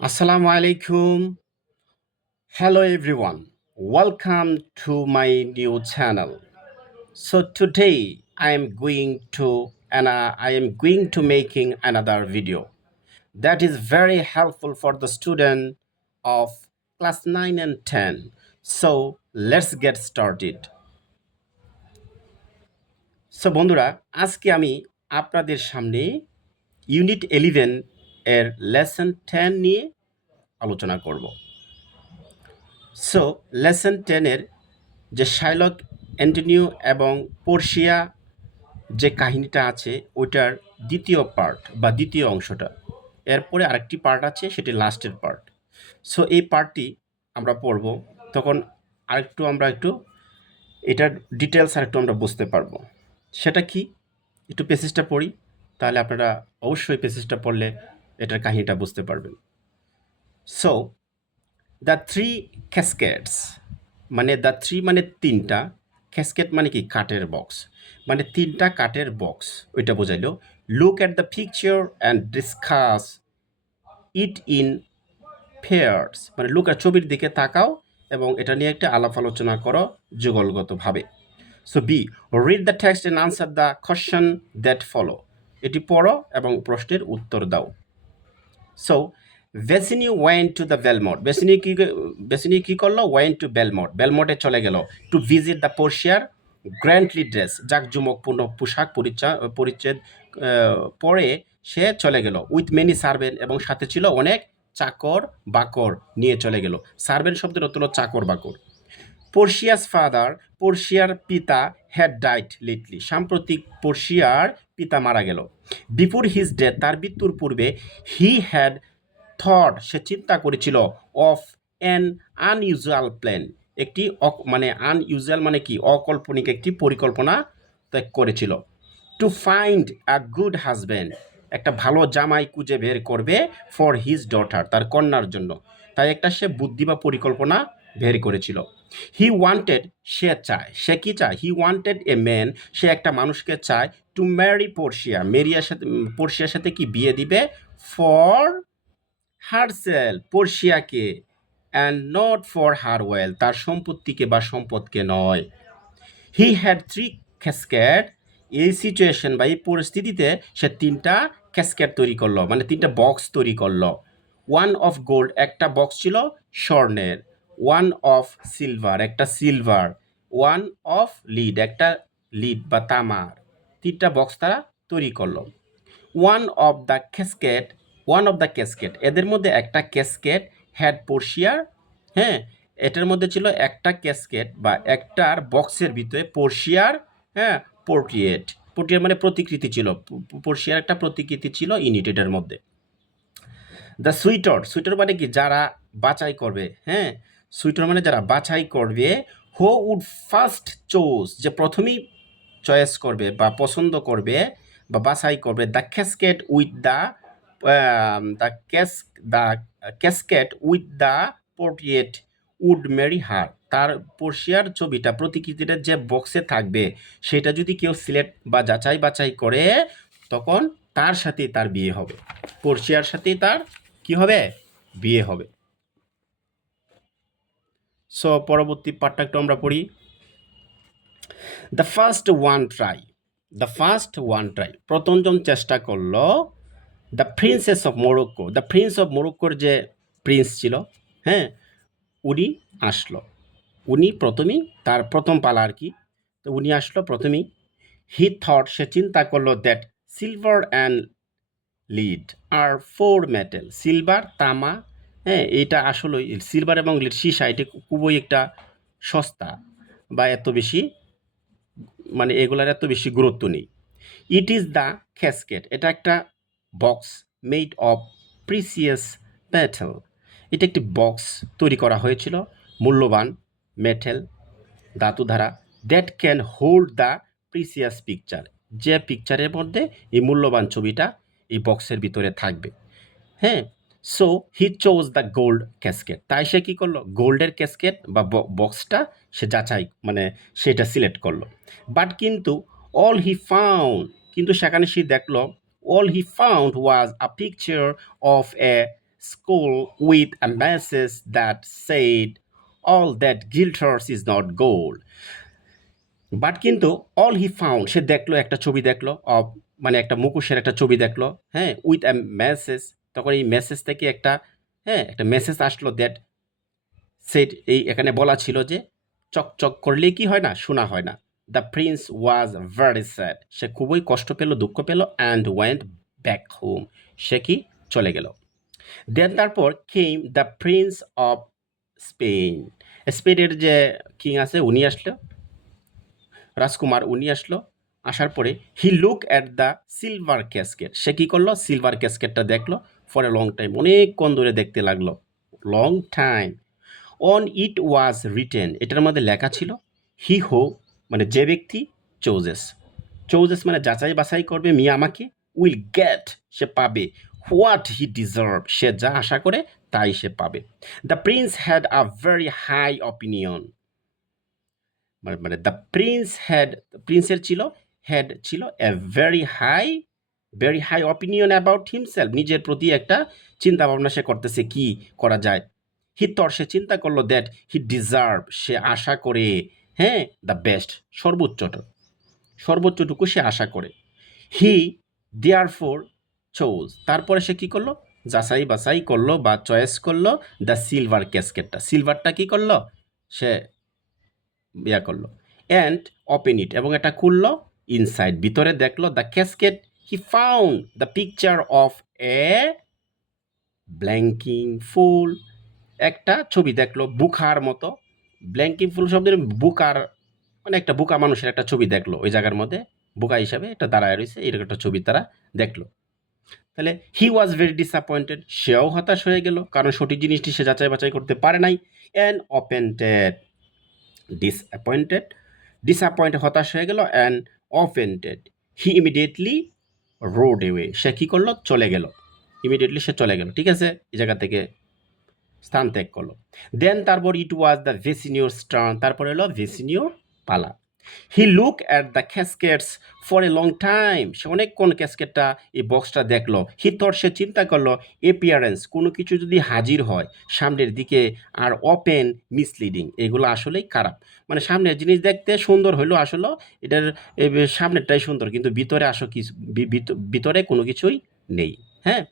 Assalamu alaikum. Hello everyone. Welcome to my new channel. So today I am going to making another video that is very helpful for the student of class 9 and 10. So let's get started. So বন্ধুরা আজকে আমি আপনাদের সামনে unit 11 এর lesson 10 নিয়ে আলোচনা করব। So lesson 10 এর যে শাইলক অ্যান্টনিও এবং পোর্শিয়া যে কাহিনীটা আছে ওইটার দ্বিতীয় পার্ট বা দ্বিতীয় অংশটা, এরপরে আরেকটি পার্ট আছে, সেটি লাস্টের পার্ট। সো এই পার্টটি আমরা পড়ব, তখন আমরা একটু এটার ডিটেলস আরেকটু আমরা বুঝতে পারবো। সেটা কি, একটু পেসেজটা পড়ি, তাহলে আপনারা অবশ্যই পেসেজটা পড়লে এটার কাহিনীটা বুঝতে পারবেন। সো দ্য থ্রি ক্যাসকেডস, মানে দ্য থ্রি মানে তিনটা, ক্যাসকেট মানে কি কাঠের বক্স, মানে তিনটা কাঠের বক্স, ওইটা বোঝাইলো। Look at the picture and discuss it in pairs, মানে লুক আর ছবির দিকে তাকাও এবং এটা নিয়ে একটা আলাপ আলোচনা করো যুগলগতভাবে। So B, read the text and answer the question that follow, এটি পড়ো এবং প্রশ্নের উত্তর দাও। So Bassanio went to the Belmont, Bassanio কি করলো, ওয়েন্ট টু বেলমোট, বেলমোটে চলে গেল, টু ভিজিট দ্য পোর্শিয়ার গ্র্যান্ডলি ড্রেস, জাঁকজমকপূর্ণ পোশাক পরিচ্ছেদ পরে সে চলে গেল, উইথ মেনি সার্ভেন্ট, এবং সাথে ছিল অনেক চাকর বাকর নিয়ে চলে গেল। সার্ভেন্ট শব্দের অর্থ হলো চাকর বাকর। পোর্শিয়াস ফাদার, পোর্শিয়ার পিতা, হ্যাড ডাইড লেটলি, সাম্প্রতিক পোর্শিয়ার পিতা মারা গেল। বিফোর হিজ ডেথ, তার মৃত্যুর পূর্বে, হি হ্যাড থট, সে চিন্তা করেছিল, অফ অ্যান আনইউজুয়াল প্ল্যান, একটি মানে আনইউজুয়াল মানে কি অকল্পনিক একটি পরিকল্পনা ত্যাগ করেছিল। To find a good husband, একটা ভালো জামাই খুঁজে বের করবে, ফর হিজ ডটার, তার কন্যার জন্য, তাই একটা সে বুদ্ধি বা পরিকল্পনা বের করেছিল। হি ওয়ান্টেড, সে চায়, সে কি চায়, হি ওয়ান্টেড এ ম্যান, সে একটা মানুষকে চায়, টু ম্যারি পোর্শিয়া, পোর্শিয়ার সাথে কি বিয়ে দিবে, ফর হারসেলফ, পোর্শিয়াকে, and not for her wealth, তার সম্পত্তিকে বা সম্পদকে নয়। হি হ্যাড থ্রি ক্যাসকেট, এই সিচুয়েশন বা এই পরিস্থিতিতে সে তিনটা ক্যাসকেট তৈরি করলো, মানে তিনটা বক্স তৈরি করলো। ওয়ান অফ গোল্ড, একটা বক্স ছিল স্বর্ণের, ওয়ান অফ সিলভার, একটা সিলভার, ওয়ান অফ লিড, একটা লিড বা তামার, তিনটা বক্স তারা তৈরি করলো। One of the casket, one of the casket, এদের মধ্যে একটা ক্যাসকেট হ্যাড পোর্শিয়ার, হ্যাঁ, এটার মধ্যে ছিল একটা ক্যাসকেট বা একটার বক্সের ভিতরে পোর্শিয়ার, হ্যাঁ, পোর্ট্রিয়েট, পোর্ট্রিয়েট মানে প্রতিকৃতি ছিল, পোর্শিয়ার একটা প্রতিকৃতি ছিল ইউনিটেডের মধ্যে। দ্য সুইটর, সুইটর মানে কি যারা বাছাই করবে, হ্যাঁ, সুইটর মানে যারা বাছাই করবে। হু উড ফার্স্ট চোজ, যে প্রথমেই চয়েস করবে বা পছন্দ করবে বা বাছাই করবে, the casket with the the ক্যাস the casket with the portrait would marry her, তার পোর্শিয়ার ছবিটা প্রতিকৃতিটা যে বক্সে থাকবে সেটা যদি কেউ সিলেক্ট বা যাচাই বাছাই করে, তখন তার সাথেই তার বিয়ে হবে, পোর্শিয়ার সাথেই তার কি হবে, বিয়ে হবে। সো পরবর্তী পার্টটা একটু আমরা পড়ি। The first one try, the first one try, প্রথমজন চেষ্টা করলো। The princess of Morocco, the prince of মোরক্কোর যে প্রিন্স ছিল, হ্যাঁ, উনি আসলো, উনি প্রথমেই তার প্রথম পালা আর কি, তো উনি আসলো প্রথমেই। হি থট, সে চিন্তা করলো, that silver and lead are four metal, silver তামা, হ্যাঁ, এটা আসলে সিলভার এবং লিড সীসা, এটি খুবই একটা সস্তা বা এত বেশি, মানে এগুলার এত বেশি গুরুত্ব নেই। ইট ইজ দ্য ক্যাসকেট, এটা একটা box, made of precious metal, এটা একটি বক্স তৈরি করা হয়েছিল মূল্যবান মেটেল, ধাতু দ্বারা, that can hold the precious picture, যে পিকচারের মধ্যে এই মূল্যবান ছবিটা এই বক্সের ভিতরে থাকবে, হ্যাঁ। So he chose the gold casket, তাই সে কী করলো, গোল্ডের ক্যাসকেট বা বক্সটা সে যাচাই মানে সেটা সিলেক্ট করলো। বাট কিন্তু অল হি ফাউন্ড, কিন্তু সেখানে সে দেখলো, all he found was a picture of A school with a message that said, all that glitters is not gold. But কিন্তু অল হি ফাউন্ড, সে দেখলো একটা ছবি দেখলো অফ, মানে একটা মুখোশের একটা ছবি দেখলো, হ্যাঁ, উইথ আ মেসেজ। তখন এই মেসেজ থেকে একটা, হ্যাঁ, একটা মেসেজ আসলো দ্যাট সেট, এই এখানে বলা ছিল যে চকচক করলে কি হয় না, শোনা হয় না। The prince was very sad, সে খুবই কষ্ট পেল, দুঃখ পেল, অ্যান্ড ওয়েন্ট ব্যাক হোম, সে কি চলে গেল। দেন তারপর came the prince of Spain, স্পেনের যে কিং আছে উনি আসলো, রাজকুমার উনি আসলো। আসার পরে he look at the silver casket, সে কী করলো, সিলভার ক্যাসকেটটা দেখলো ফর এ লং টাইম, অনেকক্ষণ ধরে দেখতে লাগলো, long time. On it was written, এটার মধ্যে লেখা ছিল হি হো, মানে যে ব্যক্তি, চোজেস, চোজেস মানে যাচাই বাছাই করবে মি আমাকে, উইল গেট, সে পাবে, হোয়াট হি ডিজার্ভ, সে যা আশা করে তাই সে পাবে। The prince had a very high opinion, মানে দ্য প্রিন্স হ্যাড, প্রিন্সের ছিল, হ্যাড ছিল a very high opinion about himself, নিজের প্রতি একটা চিন্তা ভাবনা সে করতেছে কি করা যায়। হি তর, সে চিন্তা করলো দ্যাট হি ডিজার্ভ, সে আশা করে, হ্যাঁ, দ্য বেস্ট, সর্বোচ্চটুকু সে আশা করে। হি দেয়ার ফোর চোজ, তারপরে সে কি করলো, যাচাই বাছাই করলো বা চয়েস করলো দ্য সিলভার ক্যাসকেটটা, সিলভারটা কি করলো, সে ইয়া করলো, অ্যান্ড ওপেন ইট, এবং এটা খুললো, ইনসাইড, ভিতরে দেখলো the casket, he found the picture of a blinking fool, একটা ছবি দেখলো বুখার মতো, ব্ল্যাঙ্কিং ফুল শব্দের বুকার, মানে একটা বোকা মানুষের একটা ছবি দেখলো ওই জায়গার মধ্যে, বোকা হিসাবে এটা দাঁড়ায় রয়েছে, এরকম একটা ছবি তারা দেখলো। তাহলে হি ওয়াজ ভেরি ডিসঅ্যাপয়েন্টেড, সেও হতাশ হয়ে গেল, কারণ সঠিক জিনিসটি সে যাচাই বাছাই করতে পারে নাই। অ্যান্ড অপেন্টেড, ডিসঅ্যাপয়েন্ট হতাশ হয়ে গেল, and offended, he immediately rode away, সে কী করলো, চলে গেল, ইমিডিয়েটলি সে চলে গেল, ঠিক আছে, এই জায়গা থেকে স্থান ত্যাগ করলো। দেন তারপর ইট ওয়াজ দ্য ভেসিনিওর টার্ন, তারপরে হলো ভেসিনিওর পালা। He look at the caskets for a long time, সে অনেকক্ষণ ক্যাসকেটটা, এই বক্সটা দেখলো। হি থট, সে চিন্তা করলো, এপিয়ারেন্স, কোনো কিছু যদি হাজির হয় সামনের দিকে, আর ওপেন মিসলিডিং, এগুলো আসলেই খারাপ, মানে সামনের জিনিস দেখতে সুন্দর হইলেও আসলে এটার সামনেরটাই সুন্দর, কিন্তু ভিতরে আসো কিছু, ভিতরে কোনো কিছুই নেই, হ্যাঁ।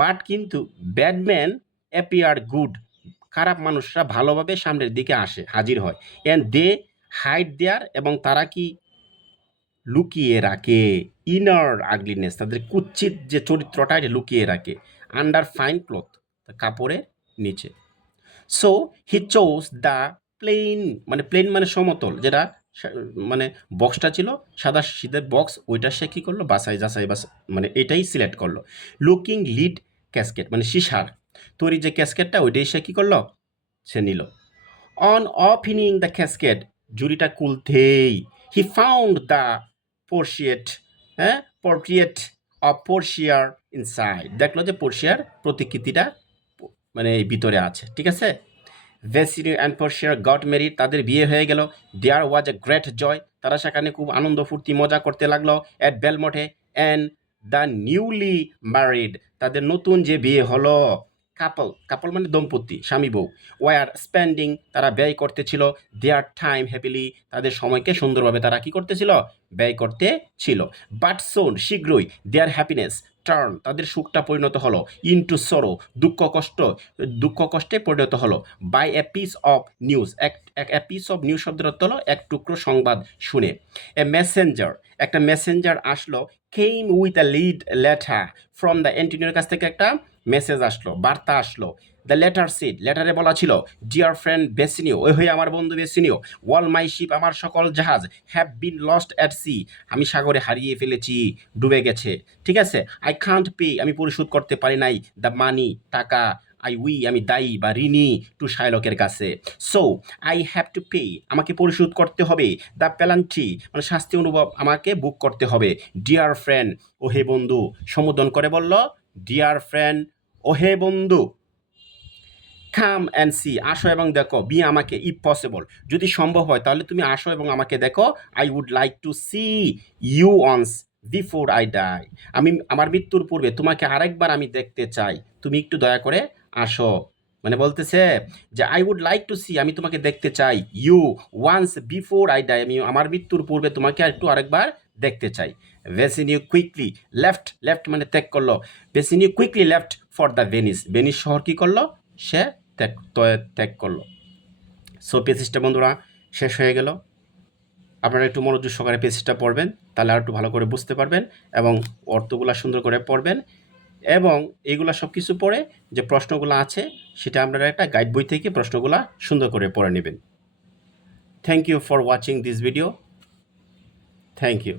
বাট কিন্তু ব্যাডম্যান অ্যাপিয়ার গুড, খারাপ মানুষরা ভালোভাবে সামনের দিকে আসে, হাজির হয়। অ্যান্ড দে হাইড দেয়ার, এবং তারা কি লুকিয়ে রাখে, ইনার আগলিনেস, তাদের কুৎসিত যে চরিত্রটা এটা লুকিয়ে রাখে, আন্ডার ফাইন ক্লথ, কাপড়ের নিচে। So he chose the plain, মানে প্লেন মানে সমতল, যেটা মানে বক্সটা ছিল সাদা সিধে বক্স, ওইটা সে কী করলো, যাচাই মানে এটাই সিলেক্ট করলো। লুকিং লিড ক্যাসকেট, মানে সিসার তৈরি যে ক্যাসকেটটা, ওইটাই সে কী করলো, সে নিল। অন ওপেনিং দ্য ক্যাসকেট, জুড়িটা খুলতেই, হি ফাউন্ড দ্য পোর্ট্রেট, হ্যাঁ, পোর্ট্রেট অফ পোর্শিয়ার ইনসাইড, দেখলো যে পোর্শিয়ার প্রতিকৃতিটা মানে এই ভিতরে আছে, ঠিক আছে। ভেসিনিও অ্যান্ড পোর্শিয়া গট ম্যারিড, তাদের বিয়ে হয়ে গেল। দেয়ার ওয়াজ এ গ্রেট জয়, তারা সেখানে খুব আনন্দ ফুর্তি মজা করতে লাগলো। অ্যাট বেলমোটে, অ্যান্ড দ্য নিউলি ম্যারিড, তাদের নতুন যে বিয়ে হলো, কাপল মানে দম্পতি, স্বামী বউ, ওয়ার স্পেন্ডিং, তারা ব্যয় করতেছিল, দেয়ার টাইম হ্যাপিলি, তাদের সময়কে সুন্দরভাবে তারা কি করতেছিল, ব্যয় করতেছিল। বাট সোন, শীঘ্রই, দেয়ার হ্যাপিনেস টার্ন, তাদের সুখটা পরিণত হলো, ইনটু সরো, দুঃখ কষ্টে পরিণত হলো। By a piece of news, এক পিস অফ নিউজ শব্দের অর্থ হলো এক টুকরো সংবাদ শুনে। এ মেসেঞ্জার, একটা মেসেঞ্জার আসলো, came with a lead letter from the অ্যান্টনিওর কাছ থেকে একটা মেসেজ আসলো, বার্তা আসলো। দ্য লেটার সিড, লেটারে বলা ছিল, ডিয়ার ফ্রেন্ড বেসিনিও, ওই হয়ে আমার বন্ধু বেসিনিও, ওয়াল মাই শিপ, আমার সকল জাহাজ, have been lost at sea, আমি সাগরে হারিয়ে ফেলেছি, ডুবে গেছে, ঠিক আছে। আই কান্ট পে, আমি পরিশোধ করতে পারি নাই, দ্য মানি, টাকা, আমি দায়ী বা ঋণী টু শাইলকের কাছে। So I have to pay, আমাকে পরিশোধ করতে হবে, দ্য পেনাল্টি, মানে শাস্তি অনুভব আমাকে বুক করতে হবে। ডিয়ার ফ্রেন্ড, ও হে বন্ধু, সম্বোধন করে বলল, ডিয়ার ফ্রেন্ড, ও হে বন্ধু, কাম অ্যান্ড সি, আসো এবং দেখো, বি আমাকে, ইফ পসিবল, যদি সম্ভব হয় তাহলে তুমি আসো এবং আমাকে দেখো। I would like to see you once, before I die, আমি আমার মৃত্যুর পূর্বে তোমাকে আরেকবার আমি দেখতে চাই, তুমি একটু দয়া করে আসো। মানে বলতেছে যে I would like to see, আমি তোমাকে দেখতে চাই, you once before I die, আমি আমার মৃত্যুর পূর্বে তোমাকে একটু আরেকবার দেখতে চাই। ভেসিনিউ কুইকলি লেফট, লেফট মানে ত্যাগ করলো, Bassanio quickly left for the Venice, Venice শহর কী করলো, সে ত্যাগ করলো। সো পেসিসটা বন্ধুরা শেষ হয়ে গেল। আপনারা একটু মনোযোগ সহকারে পেজটা পড়বেন, তাহলে আর একটু ভালো করে বুঝতে পারবেন এবং অর্থগুলা সুন্দর করে পড়বেন, এবং এইগুলা সব কিছু পড়ে যে প্রশ্নগুলো আছে সেটা আপনারা একটা গাইড বই থেকে প্রশ্নগুলা সুন্দর করে পড়ে নেবেন। Thank you for watching this video. Thank you.